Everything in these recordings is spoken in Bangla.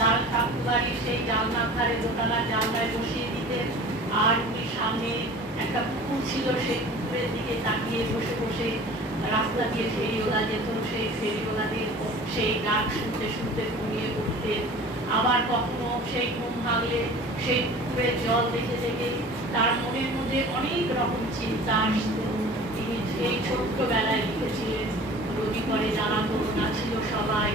লাল ঠাকুর সেই জানলার ধারে দোতলা জানলায় বসিয়ে দিতেন আর উনি সামনে একটা পুকুর ছিল, সেই পুকুরের দিকে তাকিয়ে বসে বসে রাস্তা দিয়ে ফেরিওলা যেত, সেই ফেরিওলাদের সেই ডাক শুনতে শুনতে ঘুমিয়ে উঠতেন আবার কখনো সেই ঘুম ভাঙলে সেই পুকুরের জল দেখে দেখে তার মনের মধ্যে অনেক রকম চিন্তা আসতো। তিনি সেই ছোট্টবেলায় লিখেছিলেন, রবি করে জ্বালা করোনা ছিল সবাই।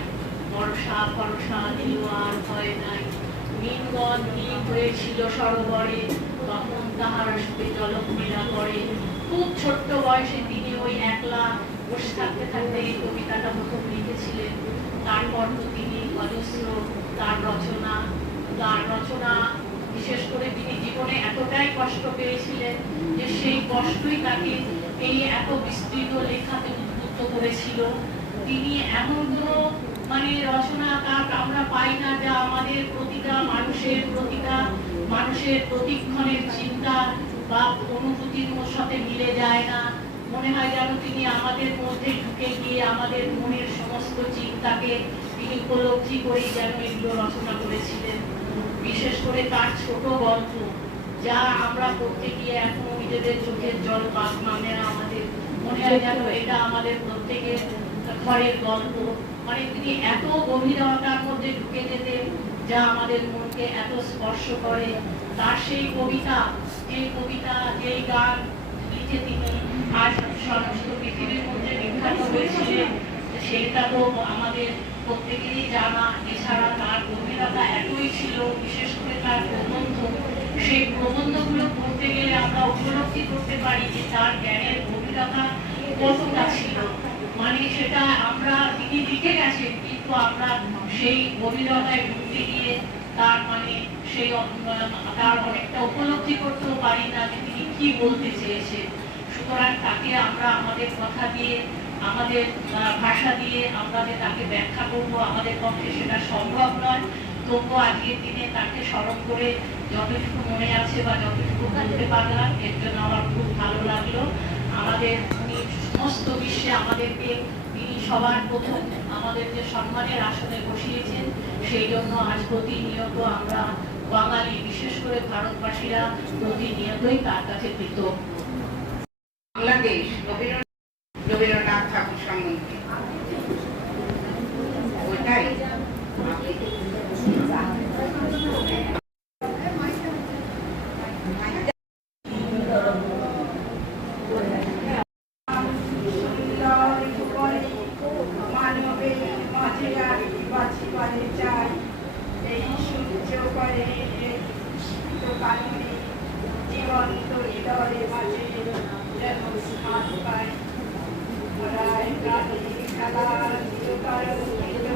খুব ছোট্ট বয়সে তিনি ওই একলা বসে থাকতে থাকতে এই কবিতাটা প্রথম লিখেছিলেন। তারপর তো তিনি অজস্র তার রচনা তার রচনা, বিশেষ করে তিনি জীবনে এতটাই কষ্ট পেয়েছিলেন যে সেই কষ্টই তাকে এই এত বিস্তৃত লেখাতে উদ্বুদ্ধ করেছিল। তিনি এমন মানে রচনা তার আমরা পাই না যা আমাদের প্রতিটা মানুষের প্রতিটা মানুষের প্রতিক্ষণের চিন্তা বা অনুভূতির সাথে মিলে যায় না। মনে হয় যেন তিনি আমাদের মধ্যে ঢুকে গিয়ে আমাদের মনের সমস্ত চিন্তাকে তিনি উপলব্ধি করেই যেন এগুলো রচনা করেছিলেন। বিশেষ করে তার ছোট গল্প, যা আমরা পড়তে গিয়ে এখনও নিজেদের চোখের জল পাক নামে না আমাদের। মনে হয় যেন এটা আমাদের প্রত্যেকের ঘরের গল্প মানে তিনি এত গভীরতার মধ্যে ঢুকে যেতেন যা আমাদের মনকে এত স্পর্শ করে। তার সেই কবিতা, যে কবিতা, যেই গান লিখে তিনি আজ সমস্ত পৃথিবীর মধ্যে বিখ্যাত হয়েছিলেন, সেটা তো আমাদের প্রত্যেকেরই জানা। এছাড়া তার গভীরতা এতই ছিল, বিশেষ করে তার প্রবন্ধ। সেই প্রবন্ধগুলো পড়তে গেলে আমরা উপলব্ধি করতে পারি যে তার জ্ঞানের গভীরতা কতটা ছিল। মানে সেটা আমরা তিনি লিখে গেছেন, কিন্তু আমরা সেই গভীরতায় ঢুকতে গিয়ে তার মানে সেই তার অনেকটা উপলব্ধি করতেও পারি না যে তিনি কি বলতে চেয়েছেন। সুতরাং তাকে আমরা আমাদের কথা দিয়ে, আমাদের ভাষা দিয়ে আমরা যে তাকে ব্যাখ্যা করব, আমাদের পক্ষে সেটা সম্ভব নয়। তবুও আজকের দিনে তাকে স্মরণ করে যতটুকু মনে আছে বা যতটুকু বলতে পারলাম, এর জন্য আমার খুব ভালো লাগল। আমাদের উনি সমস্ত বিশ্বে আমাদেরকে তিনি সবার প্রথম আমাদের যে সম্মানের আসনে বসিয়েছেন, সেই জন্য আজ প্রতিনিয়ত আমরা বাঙালি, বিশেষ করে ভারতবাসীরা প্রতিনিয়তই তার কাছে কৃতজ্ঞ। বাংলাদেশ রবীন্দ্রনাথ ঠাকুর সম্বন্ধে ওইটাই মানবের মাঝে আর বাঁচিবারে চাই এই সূর্য করে তো কারণে জীবন্ত হৃদয়ে মাঝে যেন স্থান পায় রায় প্রাণী খেলা চিরকাল প্রিয়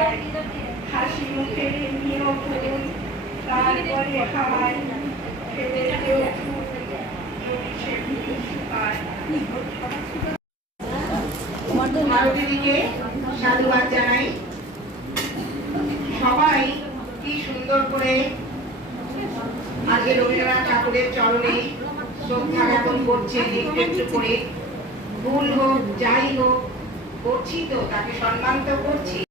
হাসি মুখে নিয়োগ করুন তারপরে হাওয়ায় ফেলে ফুল ফুল সবাই কি সুন্দর করে আজকে রবীন্দ্রনাথ ঠাকুরের চরণে শ্রদ্ধা জ্ঞাপন করছে একটু একটু করে। ভুল হোক, যাই হোক, করছি তো, তাকে সম্মান তো করছি।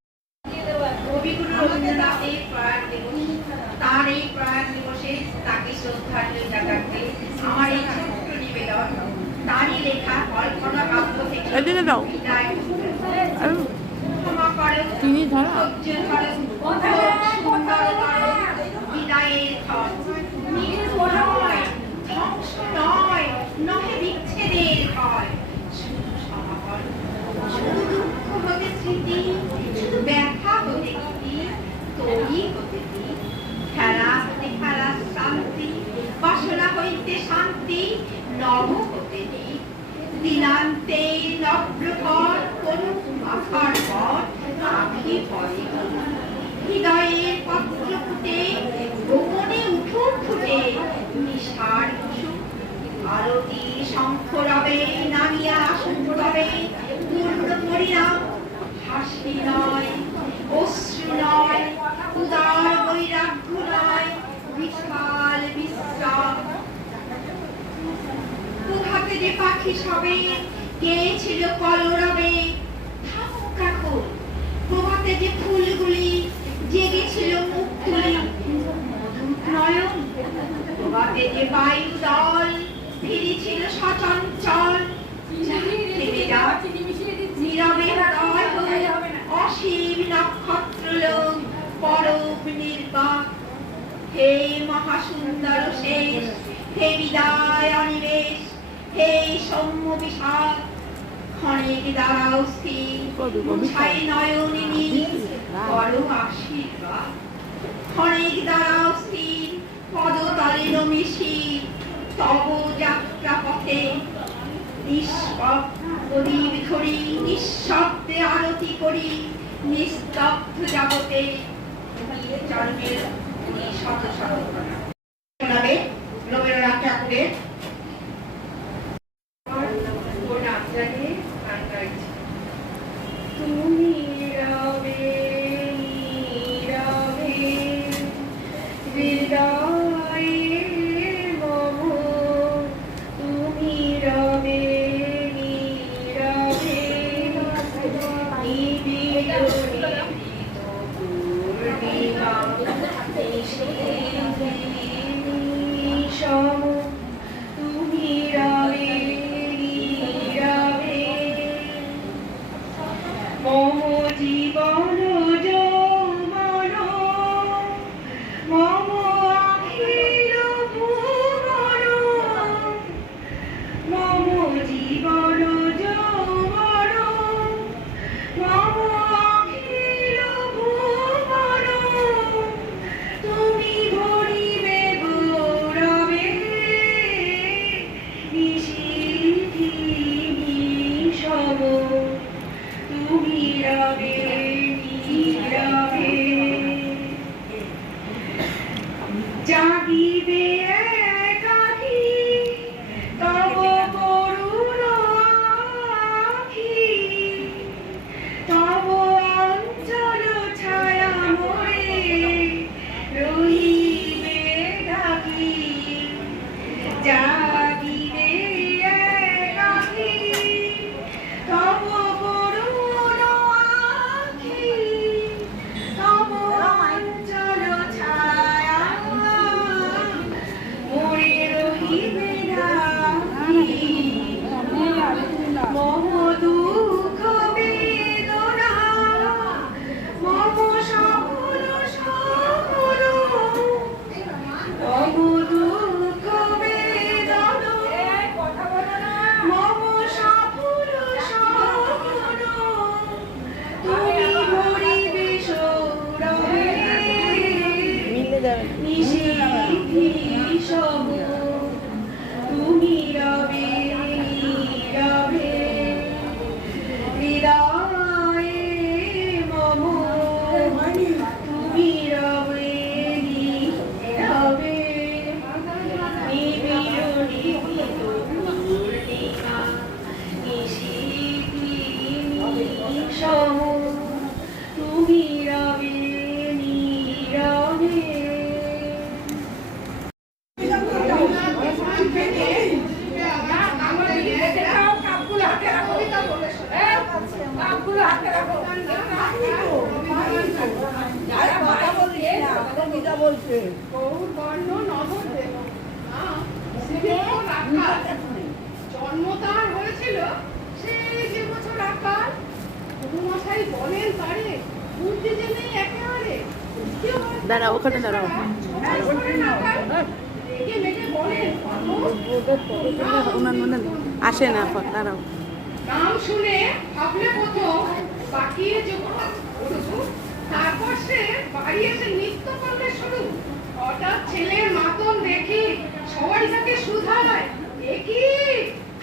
দাও। খেলা ধরা। খেলা হইতে শান্তি নব দিনান্তে কোন পর। হৃদয়ের পত্র ফুটে গোপনে উঠুন ফুটে নিশার আরতি শঙ্খ রবে নামিয়া শঙ্খ রবে পূর্ণ পরিণাম হাসি নয় পাখি সবে গেয়েছিল কলরবে। থাকুক এখন প্রভাতে যে ফুলগুলি জেগেছিল মুখ তুলি নয়ন, প্রভাতে যে বায়ু দল ফিরেছিল সচঞ্চল থেমে অসীম নক্ষত্র লোক পরব নির্বাক। হে মহাসুন্দর শেষ, হে বিদায় অনিবেশ। সৌম্য বিষাদ ক্ষণিক দাঁড়াও স্থির। ছাই নয়নিনী করো আশীর্বাদ। ক্ষণিক দাঁড়াও স্থির পদতলে তব যাত্রা পথে প্রদীপ ধরি নিঃশব্দে আরতি করি নিস্তব্ধ জগতে। জন্মের শত শত Thank you. জন্ম তার হয়েছিল ওখানে দাঁড়াও। উনান উনান আসে না দাঁড়াও নাম শুনে ভাবলে প্রথম যখন তারপর সে বাড়ি এসে নৃত্য করলে শুরু। হঠাৎ ছেলের মাতন দেখি সবাই তাকে এ কি?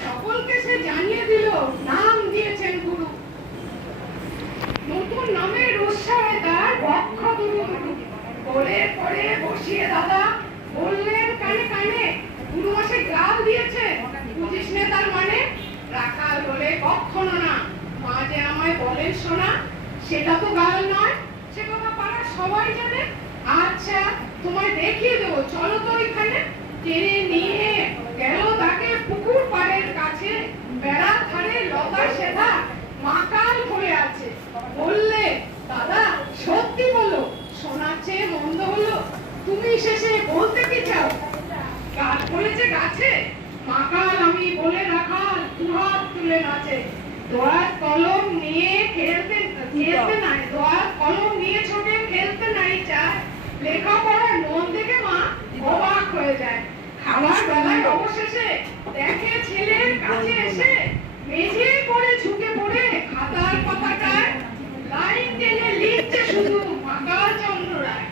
সকলকে সে জানিয়ে দিল, নাম দিয়েছেন গুরু। নতুন নামের উৎসাহে তার বক্ষ দুরু। কোলে করে বসিয়ে দাদা বললেন কানে কানে, গুরু মাসে গাল দিয়েছে, বুঝিস নে তার মানে? রাখাল বলে, কখনো না। মা যে আমায় বলেন শোনা সেটা তো গাল নয়। সে সবাই জানে আচ্ছা তোমায় দেখিয়ে চলো তো টেনে নিয়ে গেল তাকে পুকুর পাড়ের কাছে। বেড়ার ধারে লতা মাকাল আছে। বললে, দাদা, সত্যি বলো শোনাচ্ছে মন্দ হলো। তুমি শেষে বলতে কি চাও? গাছ পড়েছে গাছে। মাকাল, আমি বলে রাখাল, দুহাত তুলে নাচে। দোয়ার কলম নিয়ে আমার বেলায় অবশেষে দেখে ছেলের কাছে এসে মেঝে পড়ে ঝুঁকে পড়ে খাতার পতাকায় লাইন টেনে লিখছে শুধু মাগা চন্দ্র রায়।